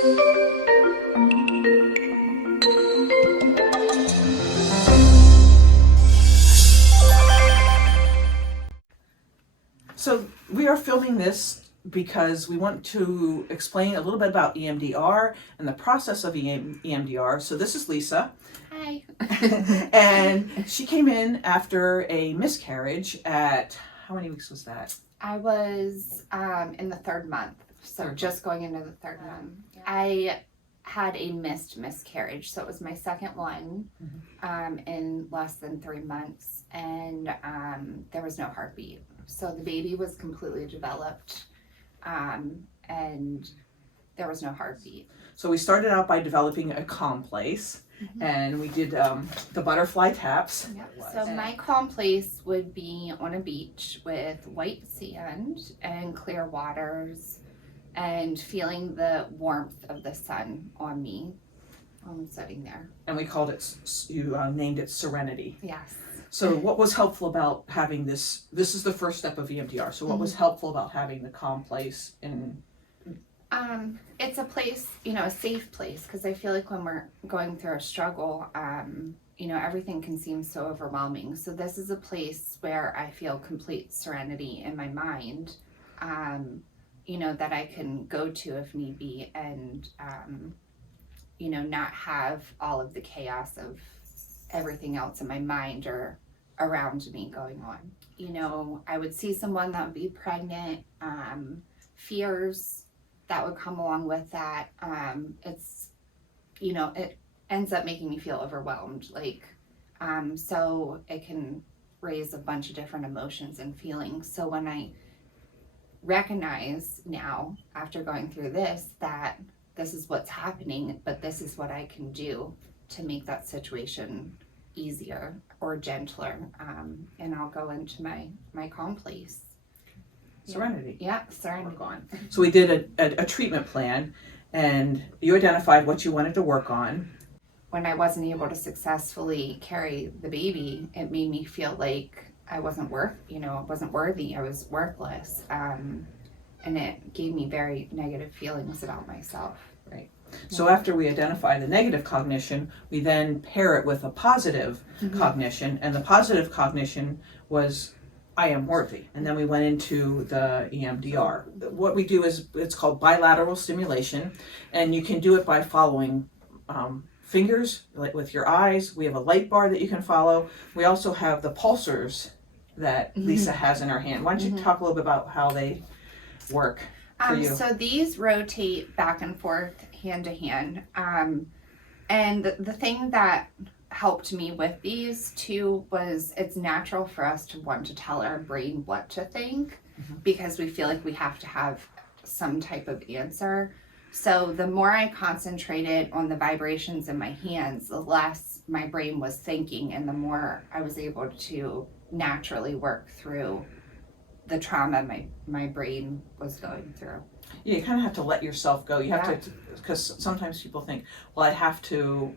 So we are filming this because we want to explain a little bit about EMDR and the process of EMDR. So this is Lisa. Hi. And she came in after a miscarriage at, how many weeks was that? I was in the third month, so just going into the third month. Yeah. I had a missed miscarriage, so it was my second one in less than 3 months, and there was no heartbeat. So the baby was completely developed, and there was no heartbeat. So we started out by developing a calm place, and we did the butterfly taps. Yep. So my calm place would be on a beach with white sand and clear waters, and feeling the warmth of the sun on me. I'm sitting there. And we called it, you named it Serenity. Yes. So what was helpful about having this? This is the first step of EMDR. So what was helpful about having the calm place? It's a place, a safe place, because I feel like when we're going through a struggle, everything can seem so overwhelming. So this is a place where I feel complete serenity in my mind, that I can go to if need be, and, not have all of the chaos of everything else in my mind or around me going on. I would see someone that would be pregnant, fears that would come along with that. It ends up making me feel overwhelmed. So it can raise a bunch of different emotions and feelings. So when I recognize now, after going through this, that this is what's happening, but this is what I can do to make that situation easier or gentler, and I'll go into my calm place. Serenity. Yeah, serenity. Work on. So we did a treatment plan, and you identified what you wanted to work on. When I wasn't able to successfully carry the baby, it made me feel like I wasn't worthy, I was worthless, and it gave me very negative feelings about myself. Right. So after we identify the negative cognition, we then pair it with a positive cognition, and the positive cognition was, I am worthy. And then we went into the EMDR. What we do is, it's called bilateral stimulation, and you can do it by following fingers, like with your eyes. We have a light bar that you can follow. We also have the pulsars that Lisa has in her hand. Why don't you talk a little bit about how they work for you? So these rotate back and forth, hand to hand. And the thing that helped me with these too was, it's natural for us to want to tell our brain what to think, because we feel like we have to have some type of answer. So the more I concentrated on the vibrations in my hands, the less my brain was thinking, and the more I was able to naturally work through the trauma my brain was going through. Yeah, you kind of have to let yourself go. You have to, because sometimes people think, well, I have to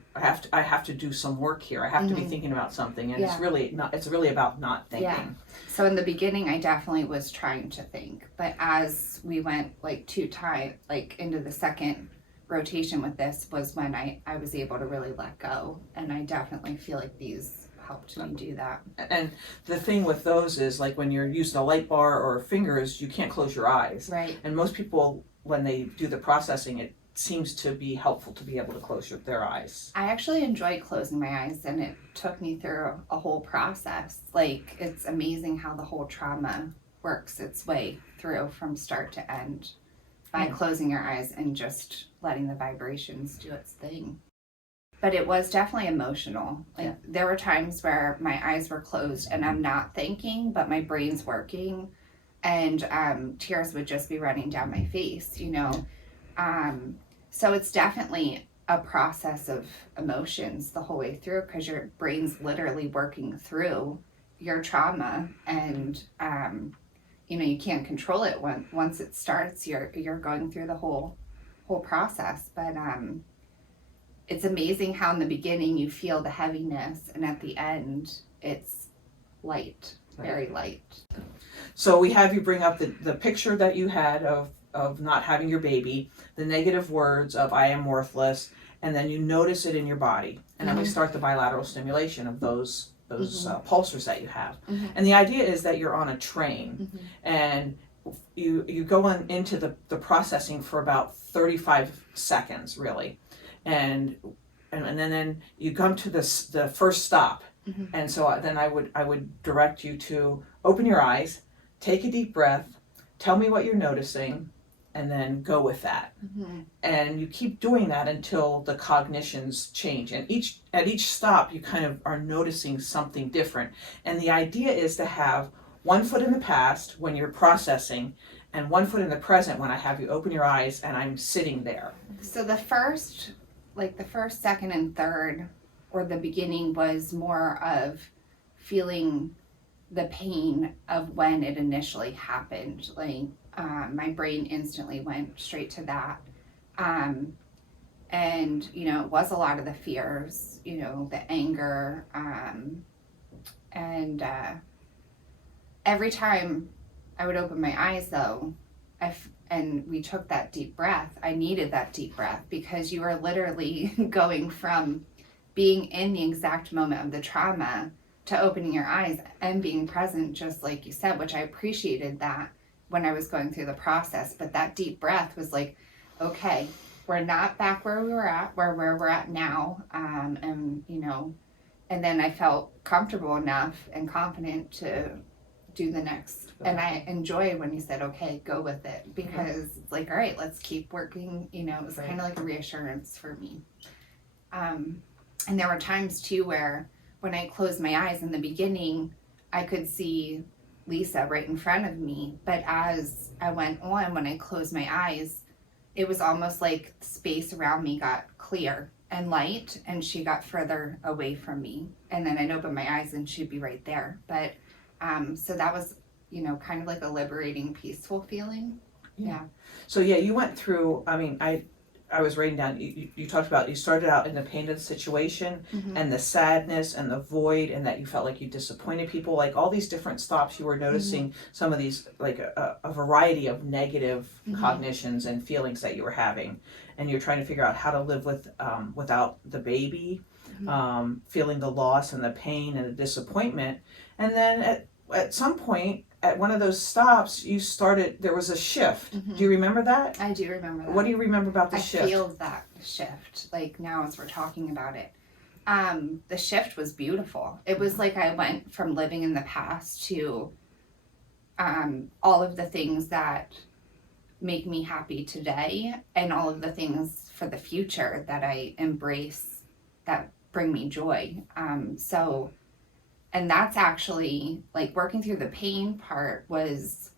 do some work here. I have to be thinking about something, and it's really not. It's really about not thinking. Yeah. So in the beginning, I definitely was trying to think, but as we went into the second rotation with this, was when I was able to really let go, and I definitely feel like these helped me do that. And the thing with those is, like, when you're using a light bar or fingers, you can't close your eyes. Right. And most people, when they do the processing, it seems to be helpful to be able to close their eyes. I actually enjoy closing my eyes, and it took me through a whole process. It's amazing how the whole trauma works its way through from start to end by closing your eyes and just letting the vibrations do its thing. But it was definitely emotional. There were times where my eyes were closed and I'm not thinking, but my brain's working, and tears would just be running down my face, So it's definitely a process of emotions the whole way through, because your brain's literally working through your trauma, and you can't control it. Once it starts, you're going through the whole process. But it's amazing how in the beginning you feel the heaviness, and at the end it's light, very light. So we have you bring up the picture that you had of of not having your baby, the negative words of I am worthless, and then you notice it in your body. And then we start the bilateral stimulation of those pulsars that you have. And the idea is that you're on a train, and you go on into the processing for about 35 seconds, really. And then you come to the first stop. And so then I would direct you to open your eyes, take a deep breath, tell me what you're noticing, and then go with that. And you keep doing that until the cognitions change. And at each stop, you kind of are noticing something different. And the idea is to have one foot in the past when you're processing, and one foot in the present when I have you open your eyes and I'm sitting there. So the first, second, and third, or the beginning, was more of feeling the pain of when it initially happened. Like, my brain instantly went straight to that. And, it was a lot of the fears, the anger. And every time I would open my eyes, though, and we took that deep breath, I needed that deep breath, because you are literally going from being in the exact moment of the trauma to opening your eyes and being present, just like you said, which I appreciated that when I was going through the process. But that deep breath was like, okay, we're not back where we were at, where we're at now. And then I felt comfortable enough and confident to do the next. And I enjoy when you said, okay, go with it, because it's like, all right, let's keep working. It was kind of like a reassurance for me. And there were times too where when I closed my eyes in the beginning, I could see Lisa right in front of me. But as I went on, when I closed my eyes, it was almost like space around me got clear and light, and she got further away from me. And then I'd open my eyes and she'd be right there. But so that was, kind of like a liberating, peaceful feeling. Yeah. So you went through, I was writing down, you talked about, you started out in the pain of the situation and the sadness and the void, and that you felt like you disappointed people, like all these different stops. You were noticing some of these, like a variety of negative cognitions and feelings that you were having, and you're trying to figure out how to live without the baby, feeling the loss and the pain and the disappointment. And then at some point, at one of those stops, there was a shift. Do you remember that? I do remember that. What do you remember about the shift? I feel that shift, like now as we're talking about it. The shift was beautiful. It was like I went from living in the past to all of the things that make me happy today, and all of the things for the future that I embrace that bring me joy. And that's actually, like, working through the pain part was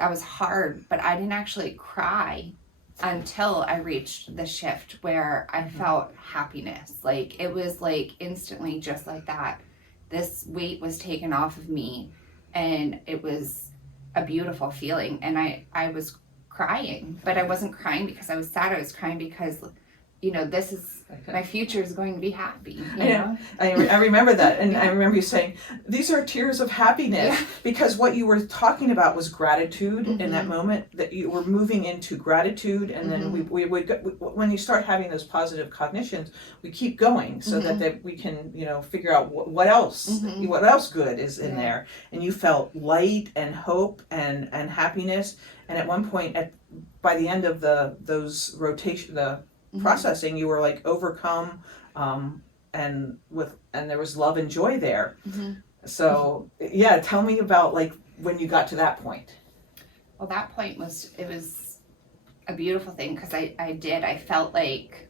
hard, but I didn't actually cry until I reached the shift where I felt happiness. Like, it was like instantly, just like that, this weight was taken off of me, and it was a beautiful feeling. And I was crying, but I wasn't crying because I was sad. I was crying because, this is, my future is going to be happy. I remember that, and I remember you saying, these are tears of happiness, because what you were talking about was gratitude in that moment, that you were moving into gratitude, and then we would when you start having those positive cognitions, we keep going so that we can figure out what else good is in there. And you felt light and hope and happiness, and at one point, by the end of those processing, you were like overcome, and there was love and joy there. So tell me about, like, when you got to that point. Well, that point was a beautiful thing, because I felt like,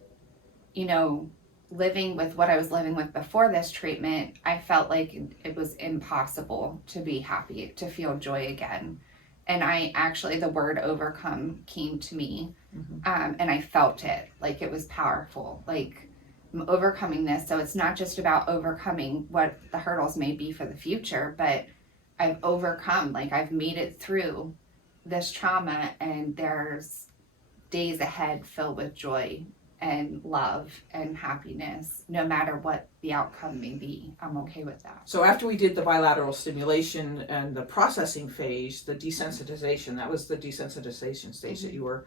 living with what I was living with before this treatment, I felt like it was impossible to be happy, to feel joy again. And the word overcome came to me, and I felt it, like it was powerful, like I'm overcoming this. So it's not just about overcoming what the hurdles may be for the future, but I've overcome, like I've made it through this trauma, and there's days ahead filled with joy and love and happiness, no matter what the outcome may be. I'm okay with that. So after we did the bilateral stimulation and the processing phase, the desensitization, that was the desensitization stage that you were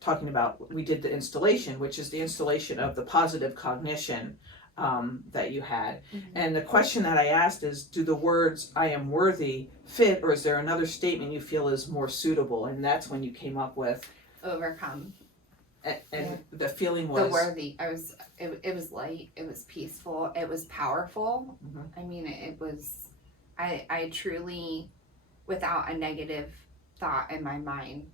talking about. We did the installation, which is the installation of the positive cognition that you had. And the question that I asked is, do the words "I am worthy" fit, or is there another statement you feel is more suitable? And that's when you came up with Overcome. and the feeling was The worthy. It was light, it was peaceful, it was powerful. I mean, it was, I truly, without a negative thought in my mind,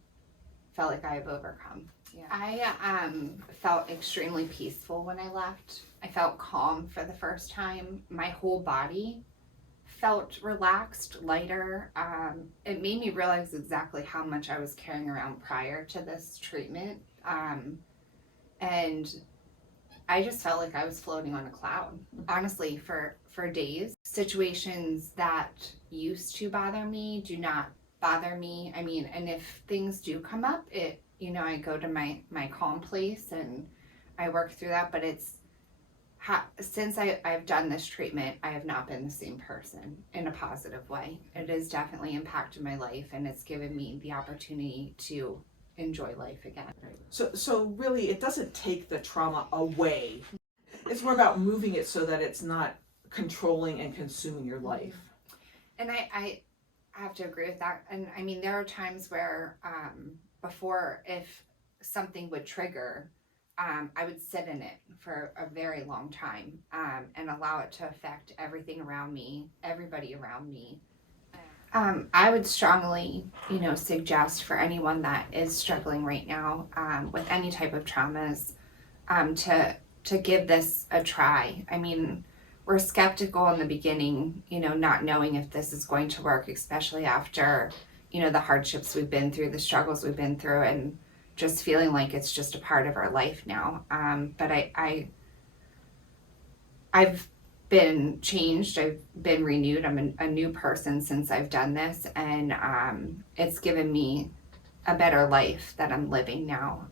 felt like I have overcome. Yeah. I felt extremely peaceful when I left. I felt calm for the first time. My whole body felt relaxed, lighter. It made me realize exactly how much I was carrying around prior to this treatment. And I just felt like I was floating on a cloud, honestly, for days. Situations that used to bother me do not bother me. I mean, and if things do come up, I go to my calm place and I work through that, but since I've done this treatment, I have not been the same person in a positive way. It has definitely impacted my life, and it's given me the opportunity to enjoy life again. so really it doesn't take the trauma away. It's more about moving it so that it's not controlling and consuming your life. And I have to agree with that. And I mean, there are times where before, if something would trigger, I would sit in it for a very long time and allow it to affect everything around me, everybody around me. I would strongly, suggest for anyone that is struggling right now with any type of traumas to give this a try. I mean, we're skeptical in the beginning, not knowing if this is going to work, especially after, the hardships we've been through, the struggles we've been through, and just feeling like it's just a part of our life now. But I've been changed. I've been renewed. I'm a new person since I've done this, and it's given me a better life that I'm living now.